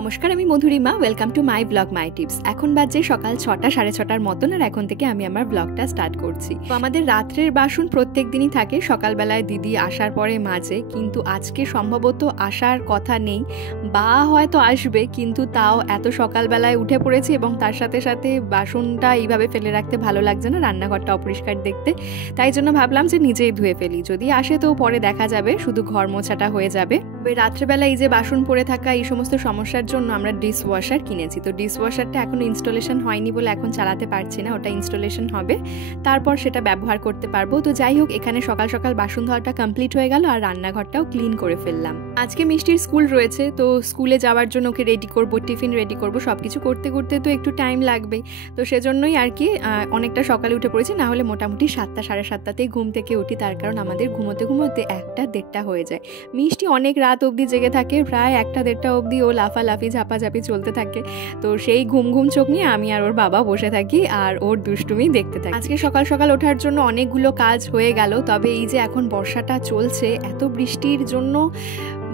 নমস্কার, আমি Madhurima. Welcome to my blog my tips. এখন বাজে সকাল 6টা সাড়ে 6টার মতন, আর এখন থেকে আমি আমার ব্লগটা স্টার্ট করছি। তো আমাদের রাত্রের বাসন প্রত্যেক দিনই থাকে, সকালবেলায় দিদি আসার পরে মাজে, কিন্তু আজকে সম্ভবত আসার কথা নেই, বা হয়তো আসবে, কিন্তু তাও এত সকালবেলায় উঠে পড়েছি এবং তার সাথে সাথে বাসনটা এইভাবে ফেলে রাখতে ভালো লাগছে না, রান্নাঘরটা অপরিষ্কার দেখতে। তাই জন্য ভাবলাম যে নিজেই ধুয়ে ফেলি, যদি আসে তো পরে দেখা যাবে, শুধু ঘর মোছাটা হয়ে যাবে। রাত্রেবেলা এই যে বাসন পড়ে থাকা এই সমস্ত সমস্যার জন্য আমরা ডিশ ওয়াশার কিনেছি। তো ডিশ ওয়াশারটা এখন ইনস্টলেশন হয়নি বলে এখন চালাতে পারছি না, ওটা ইনস্টলেশন হবে, তারপর সেটা ব্যবহার করতে পারবো। তো যাই হোক, এখানে সকাল সকাল বাসন ধোয়াটা কমপ্লিট হয়ে গেল আর রান্নাঘরটাও ক্লিন করে ফেললাম। আজকে মিষ্টির স্কুল রয়েছে, তো স্কুলে যাওয়ার জন্য ওকে রেডি করবো, টিফিন রেডি করবো, সব কিছু করতে করতে তো একটু টাইম লাগবে। তো সেজন্যই আর কি অনেকটা সকালে উঠে পড়েছি, না হলে মোটামুটি 7টা সাড়ে 7টাতেই ঘুম থেকে উঠি, তার কারণ আমাদের ঘুমোতে ঘুমোতে 1টা 1:30 হয়ে যায়। মিষ্টি অনেক রাত অবধি জেগে থাকে, প্রায় 1টা 1:30 অবধি ও লাফালাফি ঝাপাঝাপি চলতে থাকে। তো সেই ঘুম ঘুম চোখ নিয়ে আমি আর ওর বাবা বসে থাকি আর ওর দুষ্টুমি দেখতে থাকি। আজকে সকাল সকাল ওঠার জন্য অনেকগুলো কাজ হয়ে গেল, তবে এই যে এখন বর্ষাটা চলছে, এত বৃষ্টির জন্য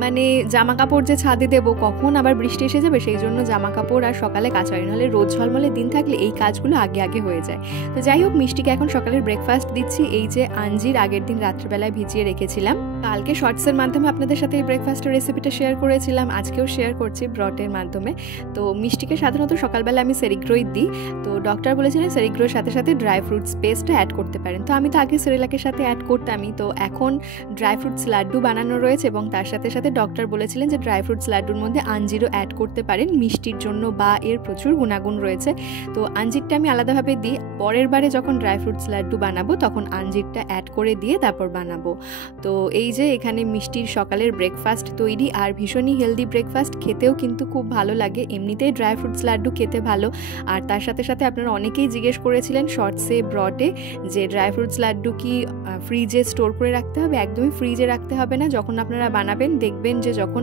মানে জামা কাপড় যে ছাদে দেবো, কখন আবার বৃষ্টি এসে যাবে, সেই জন্য জামা কাপড় আর সকালে কাচা হয়, নাহলে রোদ ঝলমলে দিন থাকলে এই কাজগুলো আগে আগে হয়ে যায়। তো যাই হোক, মিষ্টিকে এখন সকালের ব্রেকফাস্ট দিচ্ছি। এই যে আঞ্জির আগের দিন রাত্রেবেলায় ভিজিয়ে রেখেছিলাম, কালকে শর্টসের মাধ্যমে আপনাদের সাথে এই ব্রেকফাস্টের রেসিপিটা শেয়ার করেছিলাম, আজকেও শেয়ার করছি ব্রটের মাধ্যমে। তো মিষ্টিকে সাধারণত সকালবেলা আমি সেরিগ্রোই দিই, তো ডক্টর বলেছিলেন সেরিগ্রোর সাথে সাথে ড্রাই ফ্রুটস পেস্টটা অ্যাড করতে পারেন। তো আমি তো আগে সেরেলাকের সাথে অ্যাড করতামই, তো এখন ড্রাই ফ্রুটস লাড্ডু বানানো রয়েছে এবং তার সাথে সাথে ডক্টর বলেছিলেন যে ড্রাই ফ্রুটস লাড্ডুর মধ্যে আঞ্জিরও অ্যাড করতে পারেন মিষ্টির জন্য, বা এর প্রচুর গুণাগুণ রয়েছে। তো আঞ্জিরটা আমি আলাদাভাবে দিই, পরের বারে যখন ড্রাই ফ্রুটস লাড্ডু বানাবো তখন আঞ্জিরটা অ্যাড করে দিয়ে তারপর বানাবো। তো এই যে এখানে মিষ্টির সকালের ব্রেকফাস্ট তৈরি, আর ভীষণই হেলদি ব্রেকফাস্ট, খেতেও কিন্তু খুব ভালো লাগে। এমনিতেই ড্রাই ফ্রুটস লাড্ডু খেতে ভালো, আর তার সাথে সাথে আপনারা অনেকেই জিজ্ঞেস করেছিলেন শর্টসে ব্রটে যে ড্রাই ফ্রুটস লাড্ডু কি ফ্রিজে স্টোর করে রাখতে হবে। একদমই ফ্রিজে রাখতে হবে না। যখন আপনারা বানাবেন দেখবেন যে যখন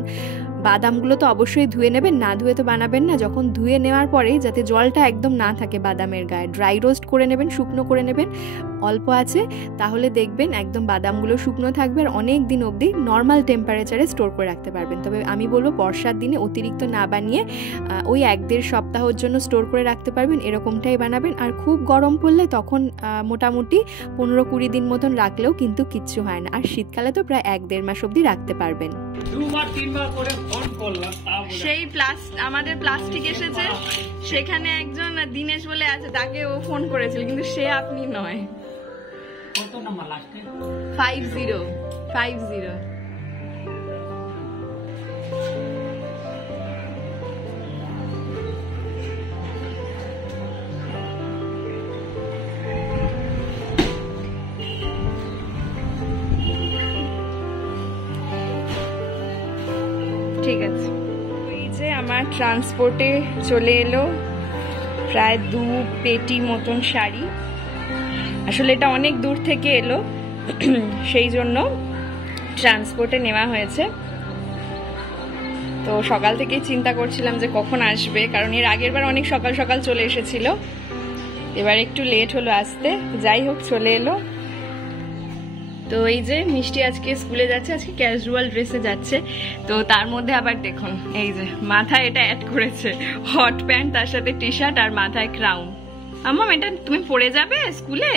বাদামগুলো তো অবশ্যই ধুয়ে নেবেন, না ধুয়ে তো বানাবেন না, যখন ধুয়ে নেওয়ার পরে যাতে জলটা একদম না থাকে বাদামের গায়ে, ড্রাই রোস্ট করে নেবেন, শুকনো করে নেবেন অল্প আছে, তাহলে দেখবেন একদম বাদামগুলো শুকনো থাকবে আর অনেক দিন অবধি নর্মাল টেম্পারেচারে স্টোর করে রাখতে পারবেন। তবে আমি বলবো বর্ষার দিনে অতিরিক্ত না বানিয়ে ওই 1-1.5 সপ্তাহের জন্য স্টোর করে রাখতে পারবেন, এরকমটাই বানাবেন। আর খুব গরম পড়লে তখন মোটামুটি 15-20 দিন মতন রাখলেও কিন্তু কিচ্ছু হয় না, আর শীতকালে তো প্রায় 1-1.5 মাস অবধি রাখতে পারবেন। সেই আমাদের প্লাস্টিক এসেছে, সেখানে একজন দিনেশ বলে আছে, তাকে ও ফোন করেছিল, কিন্তু সে আপনি নয়। 50 ঠিক আছে। এই যে আমার ট্রান্সপোর্টে চলে এলো প্রায় 2 পেটি মতন শাড়ি। আসলে এটা অনেক দূর থেকে এলো, সেই জন্য ট্রান্সপোর্টে নেওয়া হয়েছে। তো সকাল থেকেই চিন্তা করছিলাম যে কখন আসবে, কারণ এর আগের বার অনেক সকাল সকাল চলে এসেছিল, এবার একটু লেট হলো আসতে। যাই হোক, চলে এলো। তো এই যে মিষ্টি আজকে স্কুলে যাচ্ছে, আজকে ক্যাজুয়াল ড্রেসে যাচ্ছে। তো তার মধ্যে আবার দেখুন এই যে মাথায় এটা অ্যাড করেছে, হট প্যান্ট, তার সাথে টি শার্ট আর মাথায় ক্রাউন। আম্মা এটা তুমি পরে যাবে স্কুলে?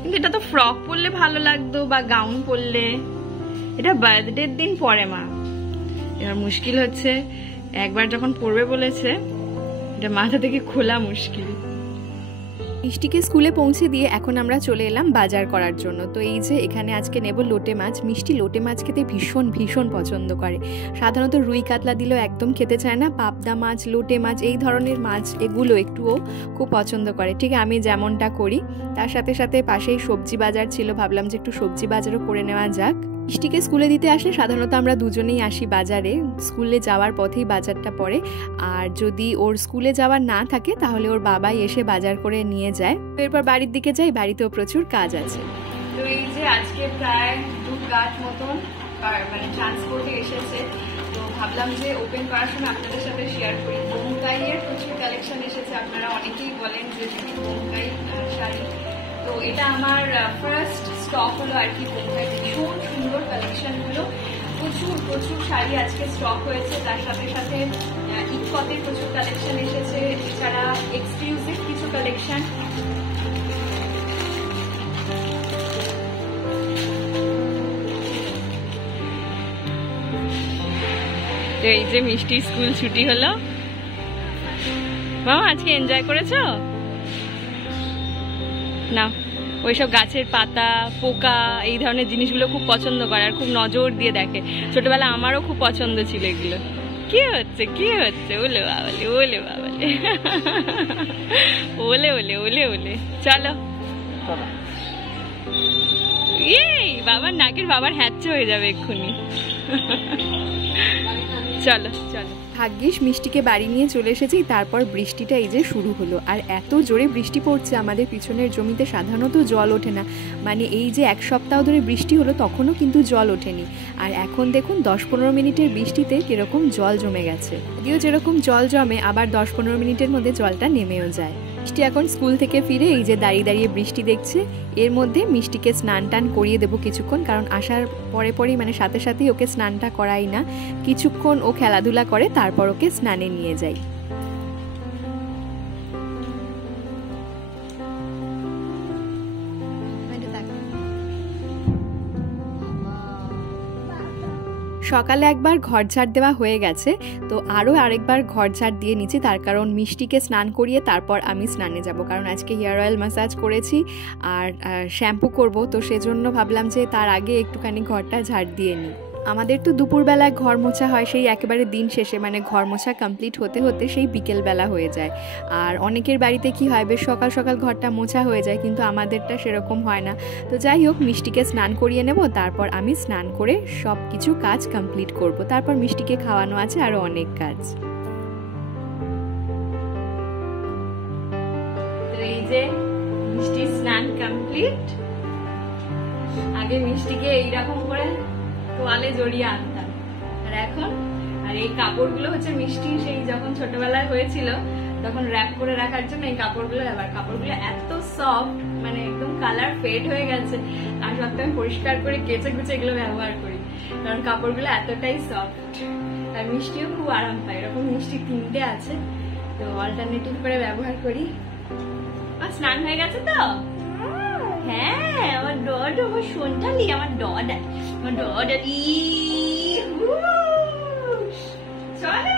কিন্তু এটা তো ফ্রক পরলে ভালো লাগতো বা গাউন পরলে, এটা বার্থডের দিন পরে মা। এবার মুশকিল হচ্ছে, একবার যখন পরবে বলেছে এটা মাথা থেকে খোলা মুশকিল। মিষ্টিকে স্কুলে পৌঁছে দিয়ে এখন আমরা চলে এলাম বাজার করার জন্য। তো এই যে এখানে আজকে নেব লোটে মাছ। মিষ্টি লোটে মাছ খেতে ভীষণ ভীষণ পছন্দ করে, সাধারণত রুই কাতলা দিলেও একদম খেতে চায় না, পাবদা মাছ, লোটে মাছ, এই ধরনের মাছ এগুলো একটুও খুব পছন্দ করে, ঠিক আমি যেমনটা করি। তার সাথে সাথে পাশেই সবজি বাজার ছিল, ভাবলাম যে একটু সবজি বাজারও করে নেওয়া যাক। মিষ্টিকে স্কুলে দিতে আসলে সাধারণত আমরা দুজনেই আসি বাজারে, স্কুলে যাওয়ার পথেই বাজারটা পড়ে, আর যদি ওর স্কুলে যাওয়ার না থাকে তাহলে ওর বাবাই এসে বাজার করে নিয়ে যায়। এরপর বাড়ির দিকে যাই, বাড়িতেও প্রচুর কাজ আছে। তো এই যে আজকে প্রায় 2 গাঁট মতন মানে ট্রান্সপোর্টে এসেছে, তো ভাবলাম যে ওপেন করার সময় আপনাদের সাথে শেয়ার করি। বোমকাইয়ের প্রচুর কালেকশন এসেছে, আপনারা অনেকেই বলেন যে বোমকাই শাড়ি, তো এটা আমার ফার্স্ট স্টক হলো আর কি বোমকাই। ভীষণ সুন্দর কালেকশনগুলো, প্রচুর প্রচুর শাড়ি আজকে স্টক হয়েছে, তার সাথে সাথে ইকতের প্রচুর কালেকশন এসেছে, এছাড়া এক্সক্লুসিভ কিছু কালেকশন। এই যে মিষ্টি স্কুল ছুটি হলো। মামা আজকে এনজয় করেছো? না, ওইসব গাছের পাতা, পোকা, এই ধরনের জিনিসগুলো খুব পছন্দ করে আর খুব নজর দিয়ে দেখে। ছোটবেলা আমারও খুব পছন্দ ছিল এগুলো। কি হচ্ছে কি হচ্ছে? ওলে বাবালে, ওলে বাবালে, ওলে ওলে ওলে ওলে। চলো, এই বাবার নাকের বাবার হ্যাচ্ছে হয়ে যাবে এক্ষুনি। চলো চলো। ভাগ্যিস মিষ্টিকে বাড়ি নিয়ে চলে এসেছি, তারপর বৃষ্টিটা এই যে শুরু হলো। আর এত জোরে বৃষ্টি পড়ছে, আমাদের পিছনের জমিতে সাধারণত জল ওঠে না। মানে এই যে এক সপ্তাহ ধরে বৃষ্টি হলো তখনও কিন্তু জল ওঠেনি। আর এখন দেখুন 10-15 মিনিটের বৃষ্টিতে কিরকম জল জমে গেছে। যদিও যেরকম জল জমে আবার 10-15 মিনিটের মধ্যে জলটা নেমেও যায়। মিষ্টি এখন স্কুল থেকে ফিরে এই যে দাঁড়িয়ে দাঁড়িয়ে বৃষ্টি দেখছে। এর মধ্যে মিষ্টিকে স্নান টান করিয়ে দেবো কিছুক্ষণ, কারণ আসার পরে পরেই মানে সাথে সাথেই ওকে স্নানটা করাই না, কিছুক্ষণ ও খেলাধুলা করে তারপর ওকে স্নানে নিয়ে যাই। সকালে একবার ঘর ঝাড় দেওয়া হয়ে গেছে, তো আরও আরেকবার ঘর ঝাড় দিয়ে নিচ্ছি, তার কারণ মিষ্টিকে স্নান করিয়ে তারপর আমি স্নানে যাব, কারণ আজকে হেয়ার অয়েল ম্যাসাজ করেছি আর শ্যাম্পু করব, তো সেজন্য ভাবলাম যে তার আগে একটুখানি ঘরটা ঝাড় দিয়ে নিই। আমাদের তো দুপুরবেলায় ঘর মোছা হয় সেই একেবারে দিন শেষে, মানে ঘর মোছা কমপ্লিট হতে হতে সেই বিকেলবেলা হয়ে যায়। আর অনেকের বাড়িতে কি হয়, বেশ সকাল সকাল ঘরটা মোছা হয়ে যায়, কিন্তু আমাদেরটা সেরকম হয় না। তো যাই হোক, মিষ্টিকে স্নান করিয়ে নেব, তারপর আমি স্নান করে সব কিছু কাজ কমপ্লিট করব, তারপর মিষ্টিকে খাওয়ানো আছে আরও অনেক কাজ। এই যে মিষ্টির স্নান কমপ্লিট। আগে মিষ্টিকে এইরকম করে তোয়ালে জড়িয়ে আনতাম, আর এখন আর এই কাপড়গুলো হচ্ছে মিষ্টি সেই যখন ছোটবেলায় হয়েছিল তখন র্যাপ করে রাখার জন্য এই কাপড়গুলো। আবার কাপড়গুলো এত সফট, মানে একদম কালার ফেড হয়ে গেছে, আর সত্ত্বেও আমি পরিষ্কার করে কেচে কুচে এগুলো ব্যবহার করি, কারণ কাপড়গুলো এতটাই সফট। আর মিষ্টিও খুব আরাম পায়। এরকম মিষ্টি 3টে আছে, তো অল্টারনেটিভ করে ব্যবহার করি। আর স্নান হয়ে গেছে তো? হ্যাঁ, আমার ডড, আমার সোনটালি, আমার ডড, আমার ডডালি। চলো।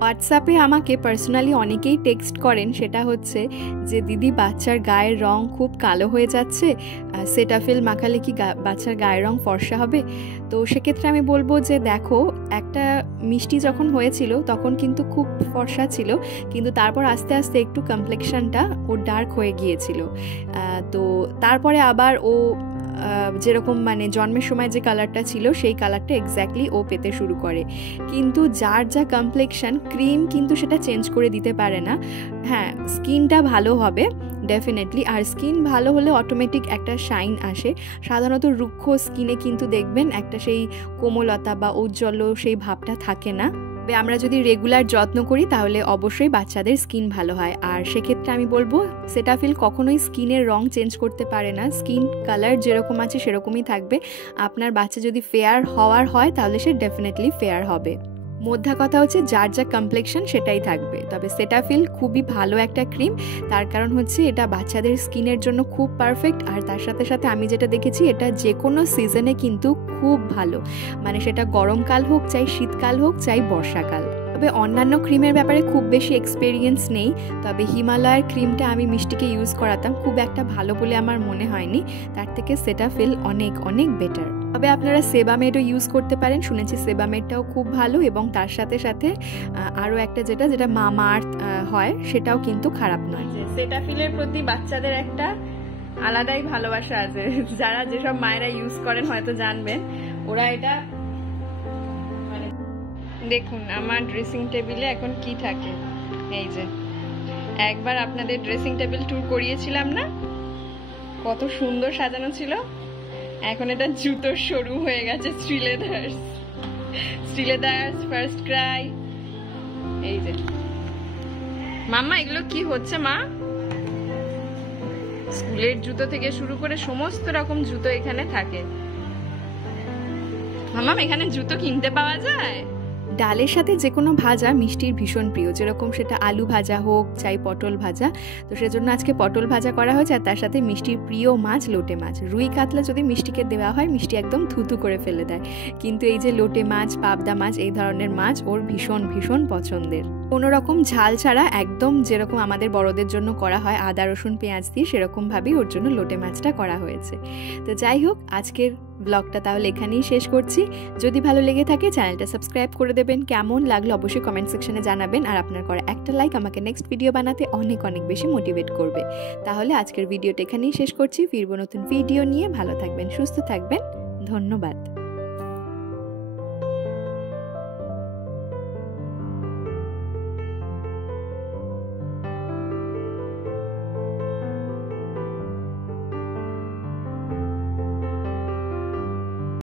হোয়াটসঅ্যাপে আমাকে পার্সোনালি অনেকেই টেক্সট করেন, সেটা হচ্ছে যে দিদি বাচ্চার গায়ের রং খুব কালো হয়ে যাচ্ছে, সেটাফিল মাখালে কি বাচ্চার গায়ের রং ফর্সা হবে? তো সেক্ষেত্রে আমি বলবো যে দেখো, একটা মিষ্টি যখন হয়েছিল তখন কিন্তু খুব ফর্সা ছিল, কিন্তু তারপর আস্তে আস্তে একটু কমপ্লেক্সনটা ওর ডার্ক হয়ে গিয়েছিল। তো তারপরে আবার ও যেরকম মানে জন্মের সময় যে কালারটা ছিল সেই কালারটা এক্স্যাক্টলি ও পেতে শুরু করে। কিন্তু যার যা কমপ্লেক্সন, ক্রিম কিন্তু সেটা চেঞ্জ করে দিতে পারে না। হ্যাঁ, স্কিনটা ভালো হবে ডেফিনেটলি, আর স্কিন ভালো হলে অটোমেটিক একটা শাইন আসে। সাধারণত রুক্ষ স্কিনে কিন্তু দেখবেন একটা সেই কোমলতা বা ঔজ্জ্বল্য সেই ভাবটা থাকে না। আমরা যদি রেগুলার যত্ন করি তাহলে অবশ্যই বাচ্চাদের স্কিন ভালো হয়। আর সেক্ষেত্রে আমি বলবো সেটাফিল কখনোই স্কিনের রং চেঞ্জ করতে পারে না, স্কিন কালার যেরকম আছে সেরকমই থাকবে। আপনার বাচ্চা যদি ফেয়ার হওয়ার হয় তাহলে সে ডেফিনেটলি ফেয়ার হবে। মধ্যা কথা হচ্ছে যার যা কমপ্লেক্সন সেটাই থাকবে। তবে সেটাফিল খুবই ভালো একটা ক্রিম, তার কারণ হচ্ছে এটা বাচ্চাদের স্কিনের জন্য খুব পারফেক্ট। আর তার সাথে সাথে আমি যেটা দেখেছি, এটা যে কোনো সিজনে কিন্তু খুব ভালো, মানে সেটা গরমকাল হোক, চাই শীতকাল হোক, চাই বর্ষাকাল। তবে অন্যান্য ক্রিমের ব্যাপারে খুব বেশি এক্সপেরিয়েন্স নেই, তবে হিমালয়ের ক্রিমটা আমি মিষ্টিকে ইউজ করাতাম, খুব একটা ভালো বলে আমার মনে হয়নি, তার থেকে সেটাফিল অনেক অনেক বেটার। তবে আপনারা সেবামেডও ইউজ করতে পারেন, শুনেছি সেবামেডটাও খুব ভালো, এবং তার সাথে সাথে আরও একটা যেটা মামা আর্থ হয় সেটাও কিন্তু খারাপ নয়। সেটাফিলের প্রতি বাচ্চাদের একটা আলাদাই ভালোবাসা আছে, যারা যেসব মায়েরা ইউজ করেন হয়তো জানবেন। ওরা এটা মানে দেখুন আমার ড্রেসিং টেবিলে এখন কি থাকে, এই যে একবার আপনাদের ড্রেসিং টেবিল ট্যুর করিয়েছিলাম না, কত সুন্দর সাজানো ছিল। এখন এটা জুতোর শোরুম হয়ে গেছে, শ্রীলেদার্স, ফার্স্ট ক্রাই। এই যে মাম্মা, এগুলো কি হচ্ছে মা? স্কুলের জুতো থেকে শুরু করে সমস্ত রকম জুতো এখানে থাকে। মামাম এখানে জুতো কিনতে পাওয়া যায়? ডালের সাথে যে কোনো ভাজা মিষ্টির ভীষণ প্রিয়, যেরকম সেটা আলু ভাজা হোক চাই পটল ভাজা। তো সেজন্য আজকে পটল ভাজা করা হয়েছে, আর তার সাথে মিষ্টির প্রিয় মাছ লোটে মাছ। রুই কাতলা যদি মিষ্টিকে দেওয়া হয় মিষ্টি একদম থুতু করে ফেলে দেয়, কিন্তু এই যে লোটে মাছ, পাবদা মাছ, এই ধরনের মাছ ওর ভীষণ ভীষণ পছন্দের। কোনো রকম ঝাল ছাড়া একদম যেরকম আমাদের বড়দের জন্য করা হয় আদা রসুন পেঁয়াজ দিয়ে, সেরকমভাবেই ওর জন্য লোটে মাছটা করা হয়েছে। তো যাই হোক, আজকের ব্লগটা তাহলে এখানেই শেষ করছি। যদি ভালো লেগে থাকে চ্যানেলটা সাবস্ক্রাইব করে দেবেন, কেমন লাগলো অবশ্যই কমেন্ট সেকশনে জানাবেন, আর আপনার করা একটা লাইক আমাকে নেক্সট ভিডিও বানাতে অনেক অনেক বেশি মোটিভেট করবে। তাহলে আজকের ভিডিওটা এখানেই শেষ করছি, ফিরবো নতুন ভিডিও নিয়ে। ভালো থাকবেন, সুস্থ থাকবেন, ধন্যবাদ।